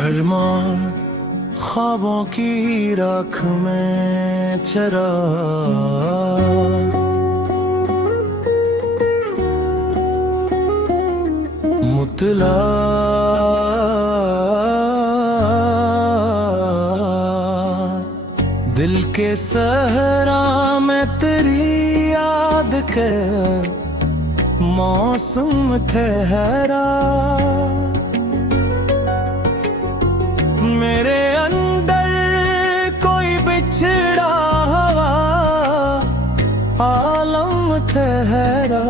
अरमान ख्वाबों की राख में चरा, मुतला दिल के सहरा में तेरी याद के मौसम ठहरा। मेरे अंदर कोई बिछड़ा हुआ आलम ठहरा।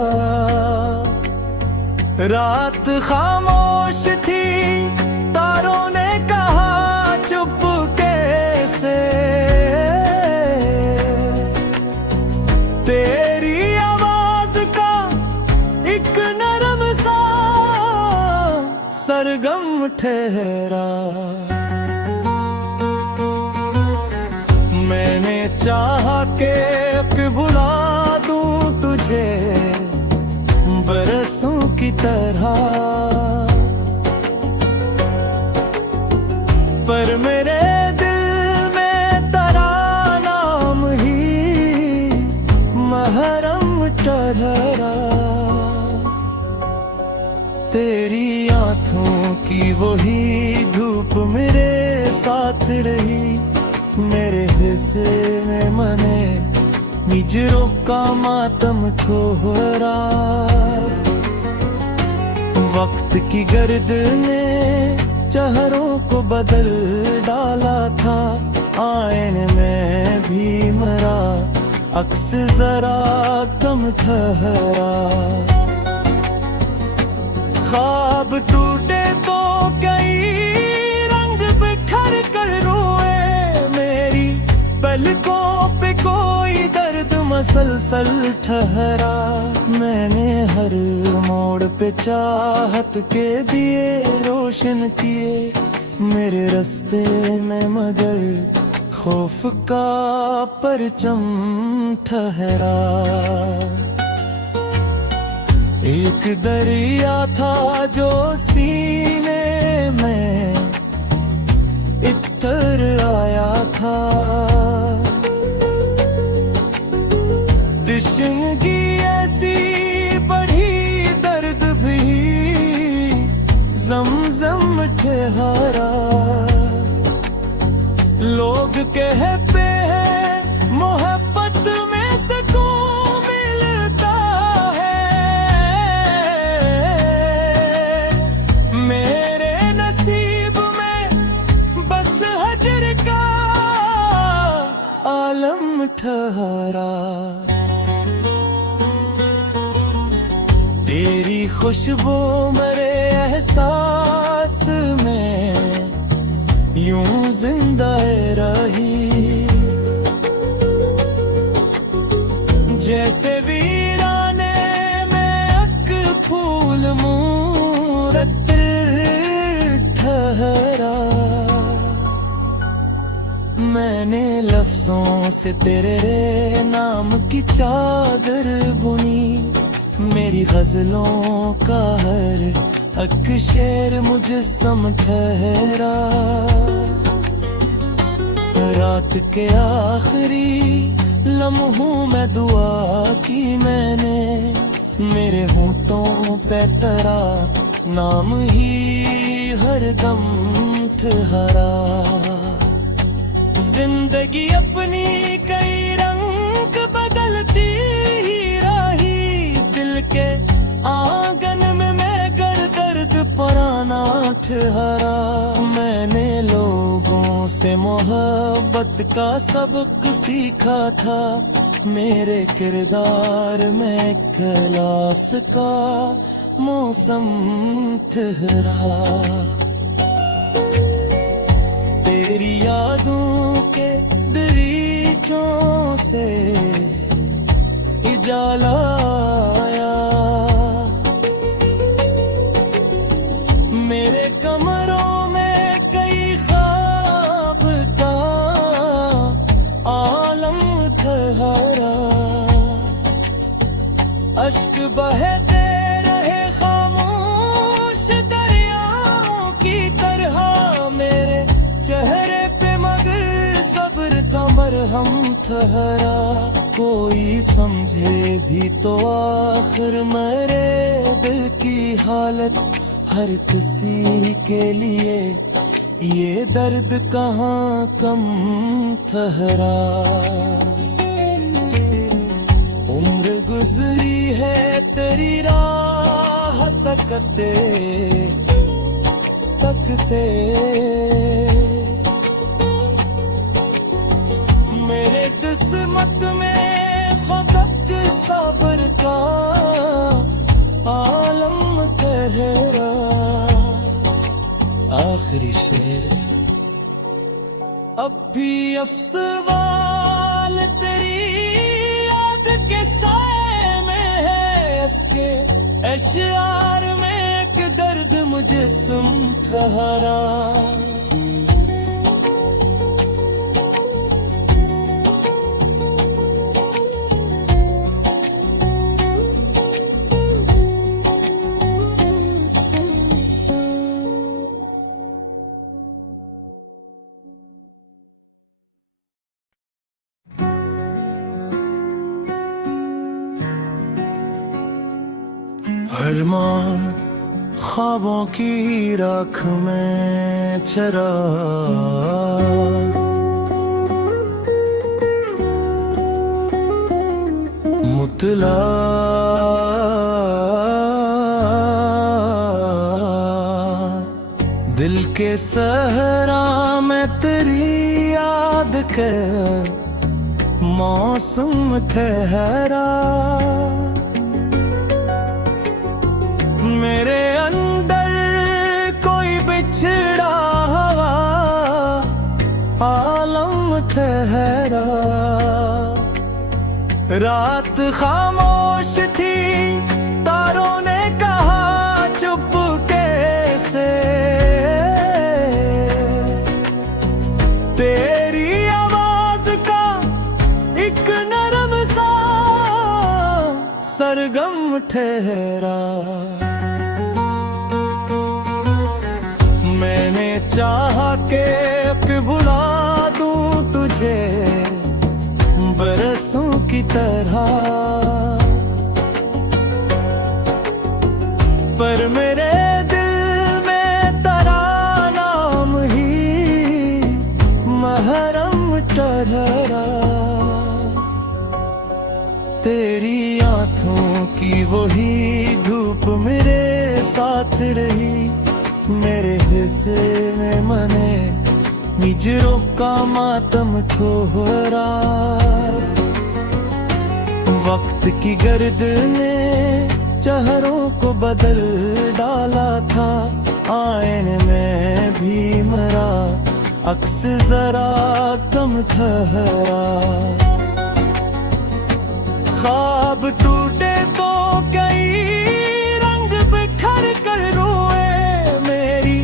रात खामोश थी, तारों ने कहा चुपके से, तेरी आवाज का एक नरम सा सरगम ठहरा। मैंने चाहा कि बुला दूं तुझे बरसों की तरह, पर मेरे दिल में तेरा नाम ही महरम ठहरा। तेरी आँखों की वही धूप मेरे साथ रही, मेरे हिस्से में मने निजरों का मातम ठोहरा। वक्त की गर्द ने चेहरों को बदल डाला था, आईने में भी मरा अक्स जरा कम ठहरा। ख्वाब टूटे तो कई रंग बिखर कर रोए, मेरी पलकों पे कोई दर्द मसलसल ठहरा। मैंने हर मोड़ पे चाहत के दिए रोशन किए मेरे रास्ते में, मगर खौफ का परचम ठहरा। एक दरिया था जो सीने में इतर आया था, तश्नगी ऐसी बढ़ी दर्द भी ज़मज़म ठहरा। लोग कहते हैं मोहब्बत में सुकून मिलता है, मेरे नसीब में बस हजर का आलम ठहरा। तेरी खुशबू मेरे एहसास में यूं जिंदा रही, जैसे वीराने में एक फूल मूरत ठहरा। मैंने लफ्जों से तेरे नाम की चादर बुनी, मेरी गजलों का हर एक शेर मुजस्सम ठहरा। रात के आखिरी लम्हों में दुआ की मैंने, मेरे होठों पे तेरा नाम ही हरदम ठहरा। जिंदगी अपनी कई रंग बदलती ही रही, दिल के आंगन में मैं दर्द पुराना ठहरा। मैंने लोगों से मोहब्बत का सबक सीखा था, मेरे किरदार में खलास का मौसम ठहरा। तेरी यादों के दरीचों से उजाला आया, मेरे कमरों में कई ख्वाब का आलम ठहरा। अश्क बहते रहे खामोश दरियाओं की तरह, हम ठहरा, कोई समझे भी तो आखिर मेरे दिल की हालत। हर किसी के लिए ये दर्द कहाँ कम ठहरा। उम्र गुजरी है तेरी राह तकते तकते, मेरे किस्मत में फकत सब्र का आलम ठहरा। आखिरी शेर। अब भी अफसवाल तेरी याद के साए में है, इसके अशआर में एक दर्द मुझे सुन ठहरा। अरमान ख्वाबों की राख में चरा, मुतला दिल के सहरा में तेरी याद के मौसम ठहरा। मेरे अंदर कोई बिछड़ा हुआ आलम ठहरा। रात खामोश थी, तारों ने कहा चुपके से, तेरी आवाज का एक नरम सा सरगम ठहरा। मैंने चाहा कि बुला दूं तुझे बरसों की तरह, पर मेरे दिल में तेरा नाम ही महरम ठहरा। तेरी आँखों की वही धूप मेरे साथ रही, मेरे हिस्से में मने निजरों का मातम ठोहरा। वक्त की गर्द ने चेहरों को बदल डाला था, आईने में भी मरा अक्स जरा कम ठहरा। ख्वाब टूटे तो कई रंग बिखर कर रोए, मेरी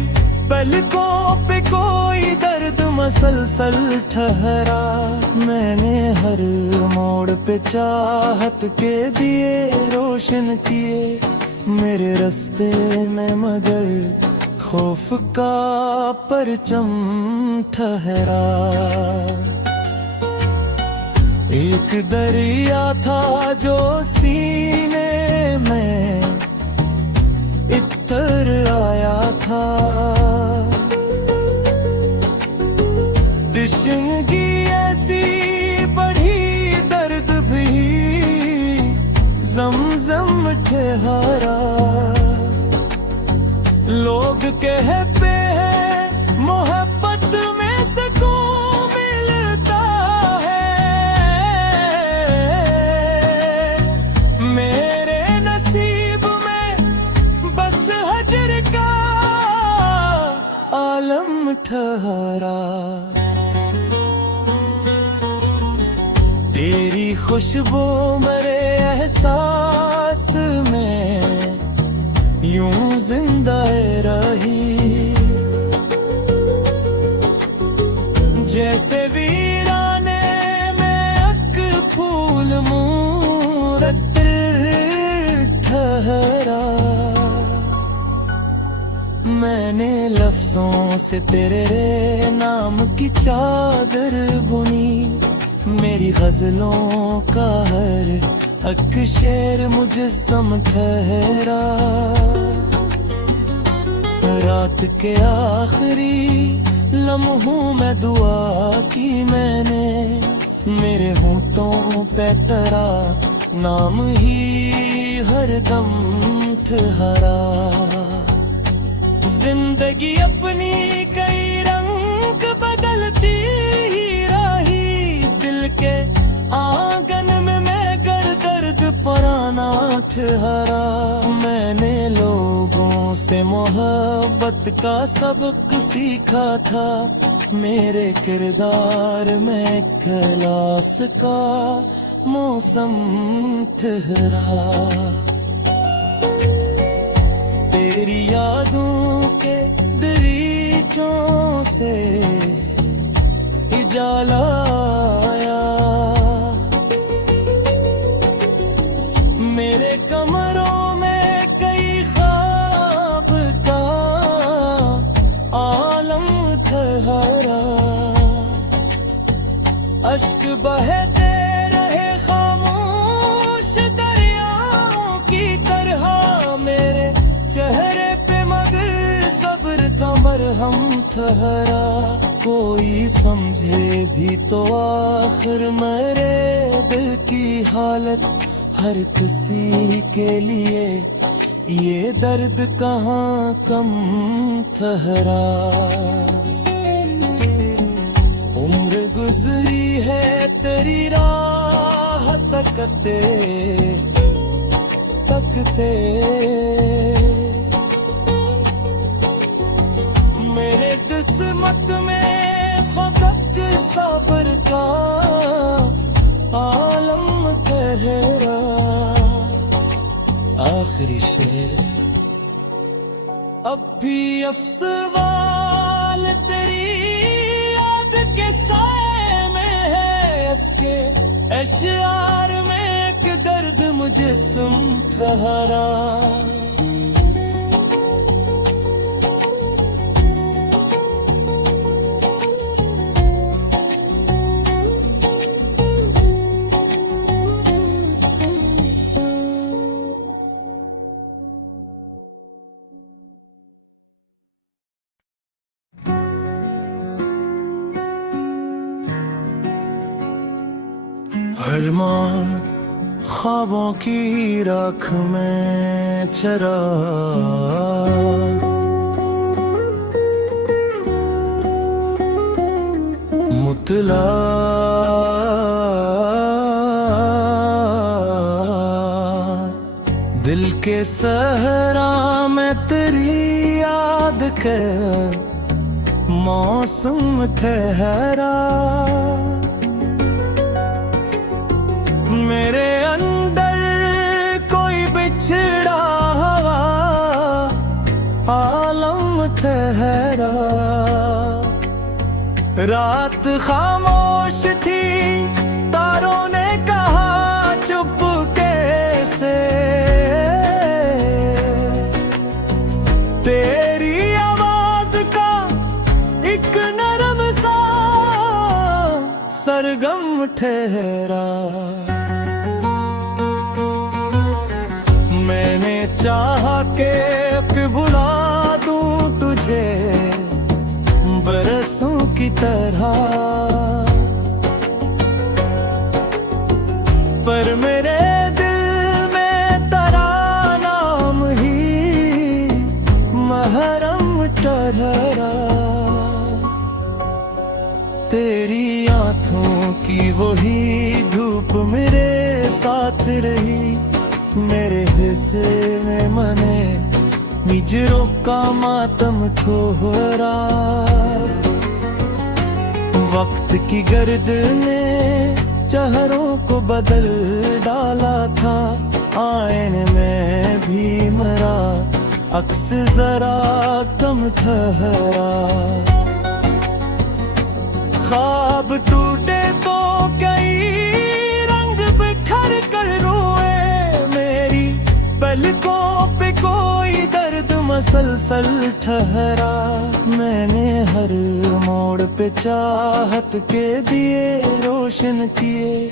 पलकों पे कोई दर्द मसलसल ठहरा। मैंने हर मोड़ पे चाहत के दिए रोशन किए मेरे रास्ते में, मगर खौफ का परचम ठहरा। एक दरिया था जो सीने में इतर आया था, तश्नगी ऐसी बढ़ी दर्द भी ज़मज़म ठहरा। लोग कहते हैं मोहब्बत में सुकून मिलता है, मेरे नसीब में बस हजर का आलम ठहरा। तेरी खुशबू मेरे एहसास में यूं जिंदा रही, जैसे वीराने में एक फूल मूरत ठहरा। मैंने लफ्जों से तेरे नाम की चादर बुनी, मेरी गजलों का हर हक शेर मुजस्सम ठहरा। रात के आखिरी लम्हों में दुआ की मैंने, मेरे होठों पे तेरा नाम ही हरदम ठहरा। जिंदगी अपनी कई रंग बदलती ही रही, दिल के आंगन में मैं गर दर्द पुराना ठहरा। मैंने लोगों से मोहब्बत का सबक सीखा था, मेरे किरदार में खलास का मौसम ठहरा। तेरी यादों के दरीचों से उजाला आया, मेरे कमरों में कई ख्वाब का आलम ठहरा। अश्क बहते रहे खामोश दरियाओं की तरह मेरे चेहरे पे, मगर सब्र का मरहम ठहरा। कोई समझे भी तो आखिर मेरे दिल की हालत, हर किसी के लिए ये दर्द कहाँ कम ठहरा। उम्र गुजरी है तेरी राह तकते तकते, मेरे किस्मत में फकत सब्र का आलम ठहरा। आखिरी शेर अब भी अफसवाल तेरी याद के साए में है, इसके अशआर में एक दर्द मुझे सुन ठहरा। अरमान ख्वाबों की राख में चरा, मुतला दिल के सहरा में तेरी याद के मौसम ठहरा। मेरे अंदर कोई बिछड़ा हुआ आलम ठहरा। रात खामोश थी, तारों ने कहा चुपके से, तेरी आवाज का एक नरम सा सरगम ठहरा। मैंने चाहा के बुला दूं तुझे बरसों की तरह, पर मेरे दिल में तेरा नाम ही महरम ठहरा। तेरी आँखों की वही धूप मेरे साथ रही, मेरे हिस्से में मने हिजरों का मातम ठोहरा। वक्त की गर्द ने चेहरों को बदल डाला था, आईने में भी मरा अक्स जरा कम ठहरा। ख्वाब टूटे तो कई रंग बिखर कर रोए, मेरी पलकों पे कोई दर्द मसलसल ठहरा। मैंने हर मोड़ पे चाहत के दिए रोशन किए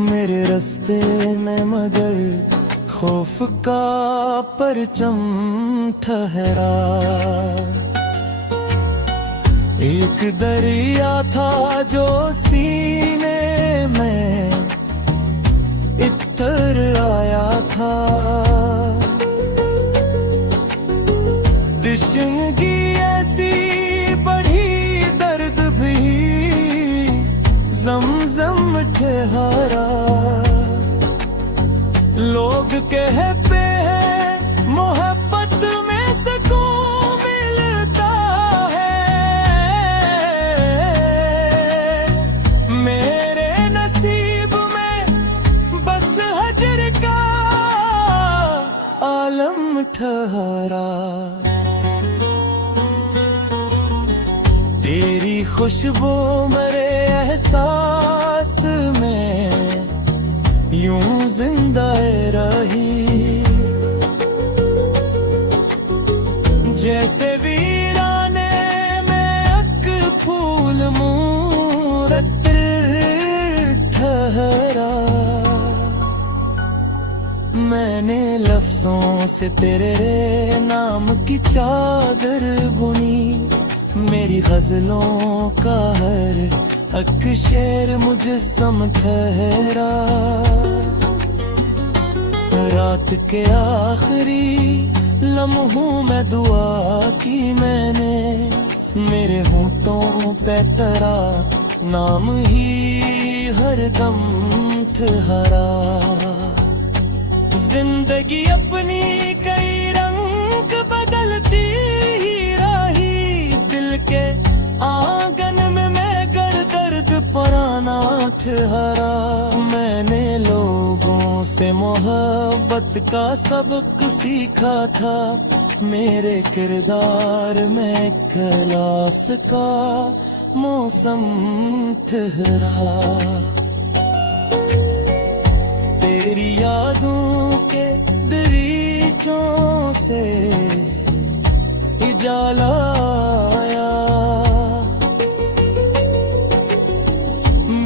मेरे रास्ते में, मगर खौफ का परचम ठहरा। एक दरिया था जो सीने में इतर आया था, तिश्नगी ऐसी बढ़ी दर्द भी ज़मज़म ठहरा। लोग कहते हैं मोहब्बत में सुकून मिलता है, मेरे नसीब में बस हजर का आलम ठहरा। तेरी खुशबू मेरे एहसास में यूं जिंदा रही, जैसे वीराने में एक फूल मूरत ठहरा। मैंने लफ्जों से तेरे नाम की चादर बुनी, मेरी गजलों का हर हक शेर मुझस्म ठहरा। रात के आखिरी लम्हों में दुआ की मैंने, मेरे होंठों पे तेरा नाम ही हर दम ठहरा। जिंदगी अपनी कई रंग बदलती रही, दिल के आंगन में मैं गर दर्द पुराना ठहरा। मैंने लोगों से मोहब्बत का सबक सीखा था, मेरे किरदार में खलास का मौसम ठहरा। तेरी यादों के दरीचों से उजाला आया,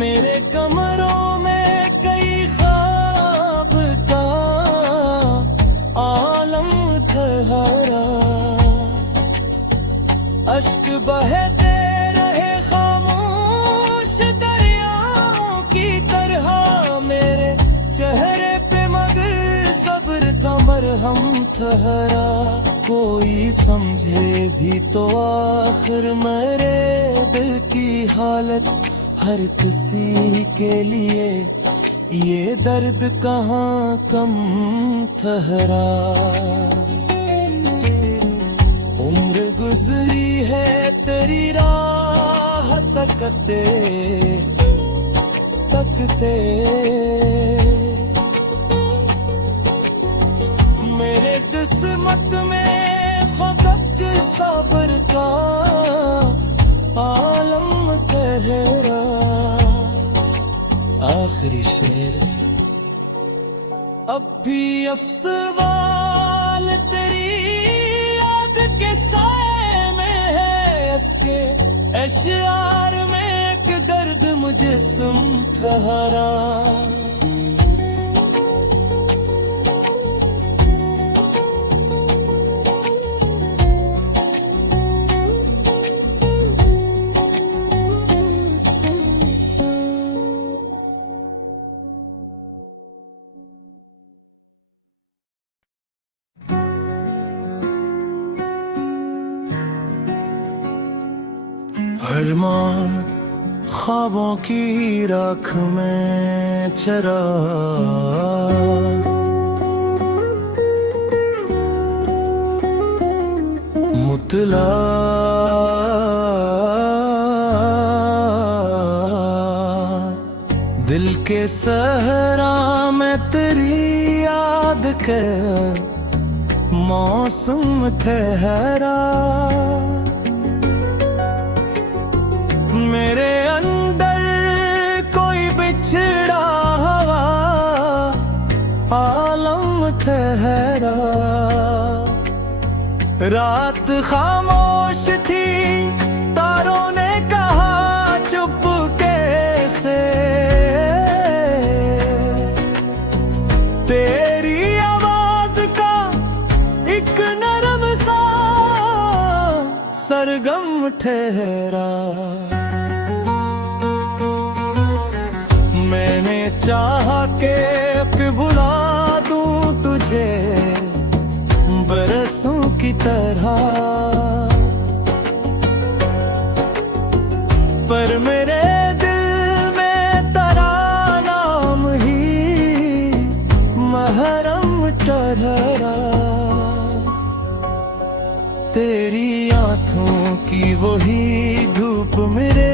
मेरे कमरों में कई ख्वाब का आलम ठहरा। अश्क बहते रहे खामोश दरियाओं की तरह मेरे चेहरे पे, मगर सब्र का मरहम ठहरा। कोई समझे भी तो आखिर मेरे दिल की हालत, हर किसी के लिए ये दर्द कहाँ कम ठहरा। उम्र गुजरी है तेरी राह तकते तकते, मेरे किस्मत में फकत सब्र का आलम ठहरा। आखिरी शेर अब भी अफसवाल तेरी याद के साए में है, इसके अशआर में एक दर्द मुझे सुन ठहरा। अरमान ख्वाबों की राख में चरा, मुतला दिल के सहरा में तेरी याद के मौसम ठहरा। मेरे अंदर कोई बिछड़ा हुआ आलम ठहरा। रात खामोश थी, तारों ने कहा चुपके से, तेरी आवाज का एक नरम सा सरगम ठहरा। मैंने चाहा कि भुला दूं तुझे बरसों की तरह, पर मेरे दिल में तेरा नाम ही महरम ठहरा। तेरी आंखों की वही धूप मेरे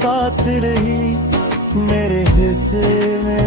साथ रही, मेरे हिस्से में